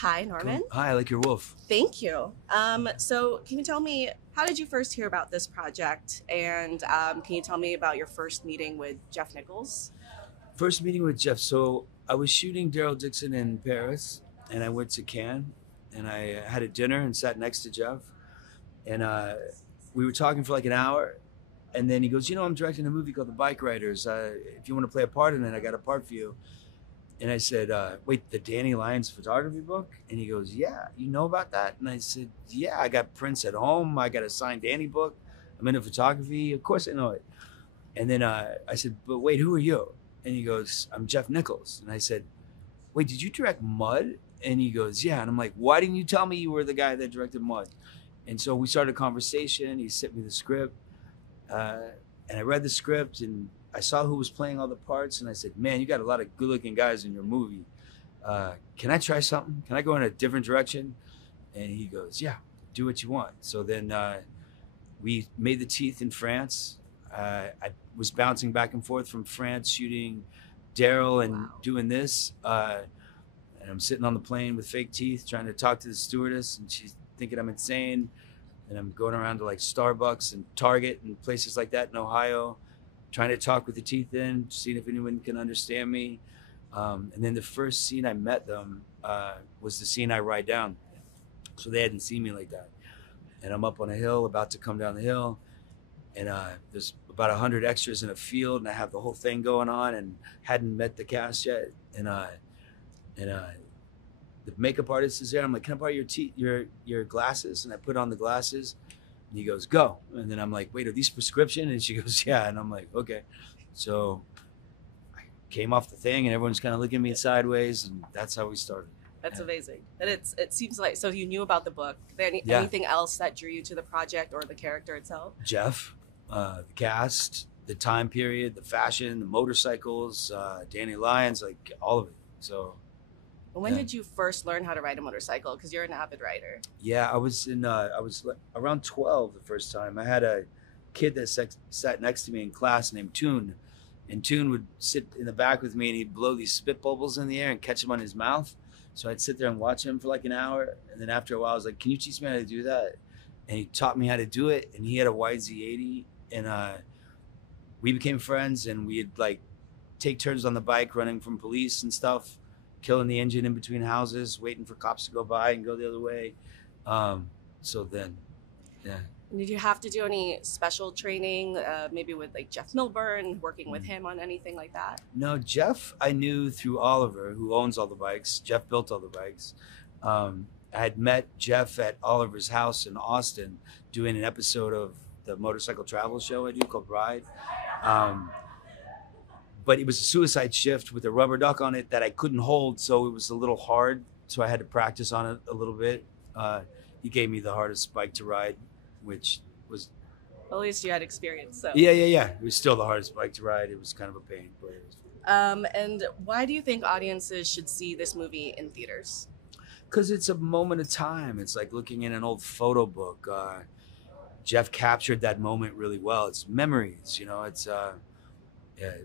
Hi, Norman. Hi, I like your wolf. Thank you. So can you tell me, how did you first hear about this project? And can you tell me about your first meeting with Jeff Nichols? First meeting with Jeff. So I was shooting Daryl Dixon in Paris, and I went to Cannes, and I had a dinner and sat next to Jeff, and we were talking for like an hour, and then he goes, I'm directing a movie called The Bikeriders. If you want to play a part in it, I got a part for you. And I said, wait, the Danny Lyons photography book? And he goes, yeah, you know about that? And I said, yeah, I got prints at home. I got a signed Danny book. I'm into photography. Of course I know it. And then I said, but wait, who are you? And he goes, I'm Jeff Nichols. And I said, wait, did you direct Mud? And he goes, yeah. And I'm like, why didn't you tell me you were the guy that directed Mud? And so we started a conversation. He sent me the script. And I read the script, and I saw who was playing all the parts. And I said, man, you got a lot of good-looking guys in your movie. Can I try something? Can I go in a different direction? And he goes, yeah, do what you want. So then we made the teeth in France. I was bouncing back and forth from France, shooting Daryl and doing this. And I'm sitting on the plane with fake teeth, trying to talk to the stewardess, and she's thinking I'm insane. And I'm going around to like Starbucks and Target and places like that in Ohio, trying to talk with the teeth in, seeing if anyone can understand me. And then the first scene I met them was the scene I ride down. So they hadn't seen me like that. And I'm up on a hill, about to come down the hill. And there's about 100 extras in a field, and I have the whole thing going on, and hadn't met the cast yet. And the makeup artist is there. I'm like, can I borrow your glasses? And I put on the glasses, and he goes, go. And then I'm like, wait, are these prescription? And she goes, yeah. And I'm like, okay. So I came off the thing, and everyone's kind of looking at me sideways, and that's how we started. That's amazing. And it seems like, so you knew about the book. Anything else that drew you to the project or the character itself? Jeff, the cast, the time period, the fashion, the motorcycles, Danny Lyons, like all of it. So. When did you first learn how to ride a motorcycle? Because you're an avid rider. Yeah, I was around 12 the first time. I had a kid that sat next to me in class named Toon, and Toon would sit in the back with me, and he'd blow these spit bubbles in the air and catch them on his mouth. So I'd sit there and watch him for like an hour, and then after a while I was like, can you teach me how to do that? And he taught me how to do it, and he had a YZ80, and we became friends, and we'd like take turns on the bike running from police and stuff, killing the engine in between houses, waiting for cops to go by and go the other way. So then, yeah. Did you have to do any special training, maybe with like Jeff Milburn, working with him on anything like that? No, Jeff I knew through Oliver, who owns all the bikes. Jeff built all the bikes. I had met Jeff at Oliver's house in Austin doing an episode of the motorcycle travel show I do called Ride. But it was a suicide shift with a rubber duck on it that I couldn't hold, so it was a little hard. So I had to practice on it a little bit. He gave me the hardest bike to ride, which was... Well, at least you had experience, so... Yeah. It was still the hardest bike to ride. It was kind of a pain, but it was... And why do you think audiences should see this movie in theaters? Because it's a moment of time. It's like looking in an old photo book. Jeff captured that moment really well. It's memories, it's...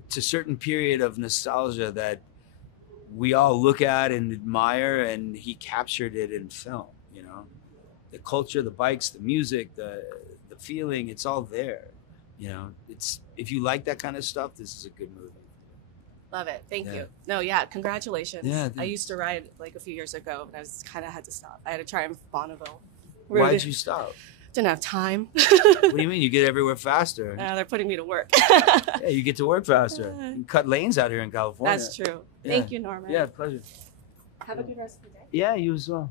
it's a certain period of nostalgia that we all look at and admire, and he captured it in film. The culture, the bikes, the music, the feeling, it's all there. It's, if you like that kind of stuff, this is a good movie. Love it. Thank you. No, yeah, congratulations. Yeah, I used to ride like a few years ago, but I kind of had to stop. I had to try in Bonneville. Why'd you stop? Didn't have time. What do you mean? You get everywhere faster. They're putting me to work. Yeah, you get to work faster. You cut lanes out here in California. That's true. Yeah. Thank you, Norman. Yeah, pleasure. Have a good rest of the day. Yeah, you as well.